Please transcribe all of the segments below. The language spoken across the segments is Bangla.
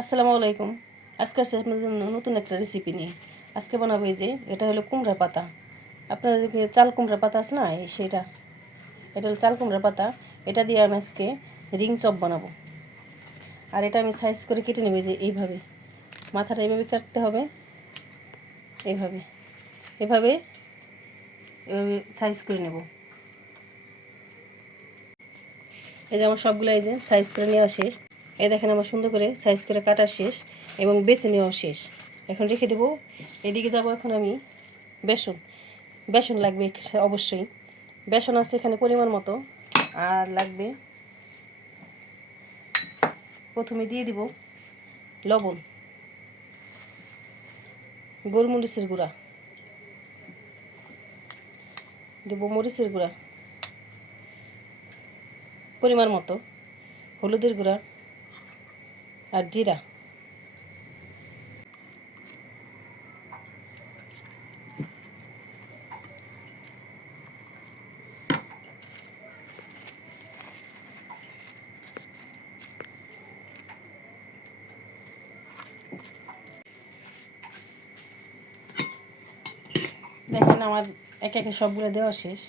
আসসালামু আলাইকুম। আজকে আসছি আপনাদের জন্য নতুন একটা রেসিপি নিয়ে। আজকে বানাবো এই যে এটা হলো কুমড়া পাতা। আপনাদের দিকে চাল কুমড়া পাতা আছে না, সেটা এটা হলো চাল কুমড়া পাতা। এটা দিয়ে আমি আজকে রিং চপ বানাবো। আর এটা আমি সাইজ করে কেটে নেব যে এইভাবে। মাথাটা এইভাবে কাটতে হবে, এইভাবে এভাবে এভাবে সাইজ করে নেব। এই যে আমার সবগুলো এই যে সাইজ করে নেওয়া শেষ। এই দেখেন আমার সুন্দর করে সাইজ করে কাটা শেষ এবং বেছে নেওয়া শেষ। এখন রেখে দেবো। এদিকে যাব এখন আমি বেসন। বেসন লাগবে অবশ্যই। বেসন আছে এখানে পরিমাণ মতো। আর লাগবে, প্রথমে দিয়ে দিব লবণ, গোলমরিচের গুঁড়া, দেব মরিচের গুঁড়া পরিমাণ মতো, হলুদের গুঁড়া আর জিরা। দেখেন আমার একে একে সবগুলো দেওয়া শেষ।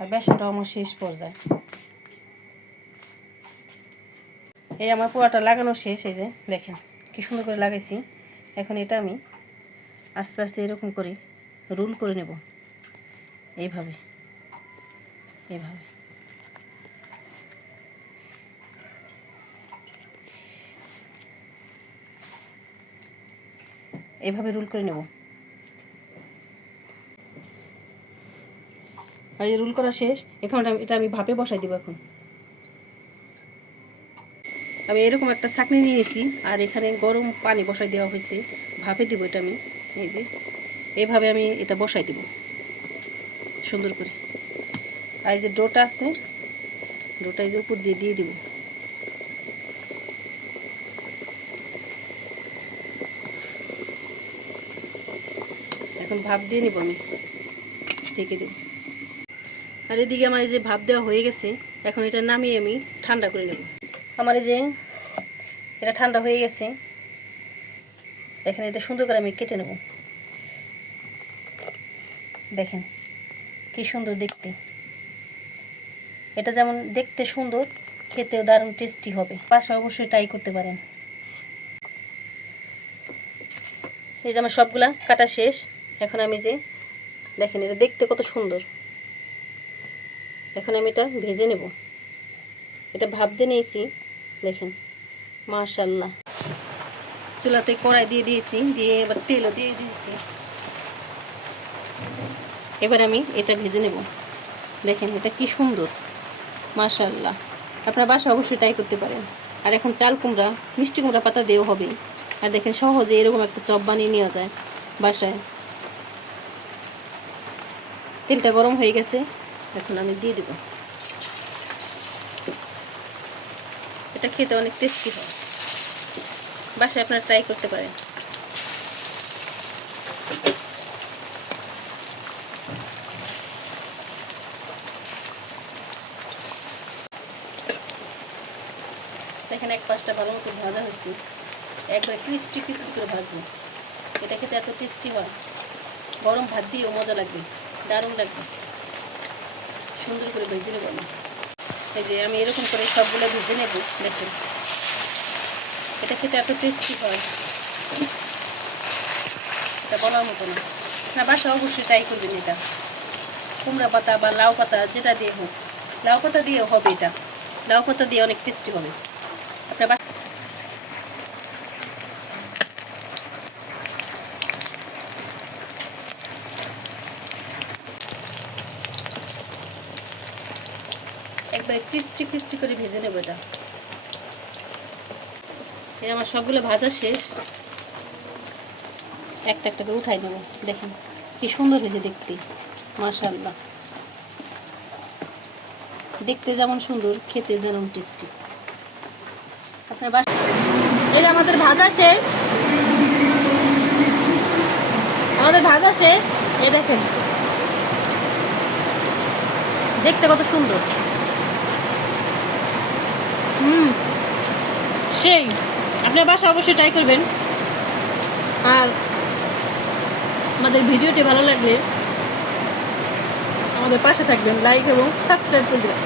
আর বেসনটাও আমার শেষ পর্যায়ে। এই আমার পুরোটা লাগানো শেষ। এই যে দেখেন কি সুন্দর করে লাগাইছি। এখন এটা আমি আস্তে আস্তে এরকম করে রোল করে নেব, এইভাবে এইভাবে। এভাবে রোল করে নেব। আর এই রোল করা শেষ। এখন এটা আমি ভাপে বসাই দেবো। এখন আমি এরকম একটা ছাঁকনি নিয়ে নিয়েছি, আর এখানে গরম পানি বসাই দেওয়া হয়েছে। ভাপে দেবো এটা আমি। এই যে এইভাবে আমি এটা বসাই দেব সুন্দর করে। আর এই যে ডোটা আছে, ডোটা এই যে উপর দিয়ে দিয়ে দিব। এখন ভাপ দিয়ে নিব আমি, ঢেকে দেব। আর এদিকে আমার এই যে ভাপ দেওয়া হয়ে গেছে। এখন এটা নামিয়ে আমি ঠান্ডা করে নেব। আমার এই যে এটা ঠান্ডা হয়ে গেছে। দেখেন এটা সুন্দর করে আমি কেটে নেব। দেখেন কি সুন্দর দেখতে। এটা যেমন দেখতে সুন্দর, খেতেও দারুণ টেস্টি হবে। বাসায় অবশ্যই ট্রাই করতে পারেন। এই যে আমার সবগুলা কাটা শেষ। এখন আমি যে দেখেন এটা দেখতে কত সুন্দর। এখন আমি এটা ভেজে নেব। এটা ভাপ দিয়ে নিয়েছি, দেখেন মাশাআল্লাহ। চুলাতে কড়াই দিয়ে দিয়েছি, দিয়ে এবার তেলও দিয়ে দিয়েছি। এবার আমি এটা ভেজে নেব। দেখেন এটা কি সুন্দর, মাশাআল্লাহ। আপনার বাসা অবশ্যই ট্রাই করতে পারেন। আর এখন চাল কুমড়া, মিষ্টি কুমড়া পাতা দেওয়া হবে। আর দেখেন সহজে এরকম একটা চপ বানিয়ে নেওয়া যায় বাসায়। তেলটা গরম হয়ে গেছে, এখন আমি দিয়ে দেব। এটা খেতে অনেক টেস্টি হয়। বাসায় আপনারা ট্রাই করতে পারেন। দেখেন এক পাশটা ভালো মতো ভাজা হয়েছে। একবারে ক্রিস্পি ক্রিস্পি করে ভাজবো। এটা খেতে এত টেস্টি হয়, গরম ভাত দিয়েও মজা লাগবে, দারুণ লাগবে। সুন্দর করে ভেজে নেব আমি। এই যে আমি এরকম করে সবগুলো ভেজে নেব। দেখেন এটা খেতে এত টেস্টি হয়, এটা বলার মতো না। না, বাসা অবশ্যই ট্রাই করবেন। এটা কুমড়া পাতা বা লাউ পাতা যেটা দিয়ে হোক, লাউ পাতা দিয়ে হবে। এটা লাউ পাতা দিয়ে অনেক টেস্টি হবে। আপনার একবারে ক্রিস্পি ক্রিস্পি করে ভেজে নেব এটা। এই আমার সবগুলো ভাজা শেষ। একটা একটা করে উঠাই নেব। দেখেন কি সুন্দর হয়েছে দেখতে, মাশাআল্লাহ। দেখতে যেমন সুন্দর, খেতে দারুণ টেস্টি। আপনার বাসা এই আমাদের ভাজা শেষ। আমাদের ভাজা শেষ। এই দেখেন দেখতে কত সুন্দর। সেই আপনার বাসা অবশ্যই ট্রাই করবেন। আর আমাদের ভিডিওটি ভালো লাগলে আমাদের পাশে থাকবেন, লাইক এবং সাবস্ক্রাইব করে দেবেন।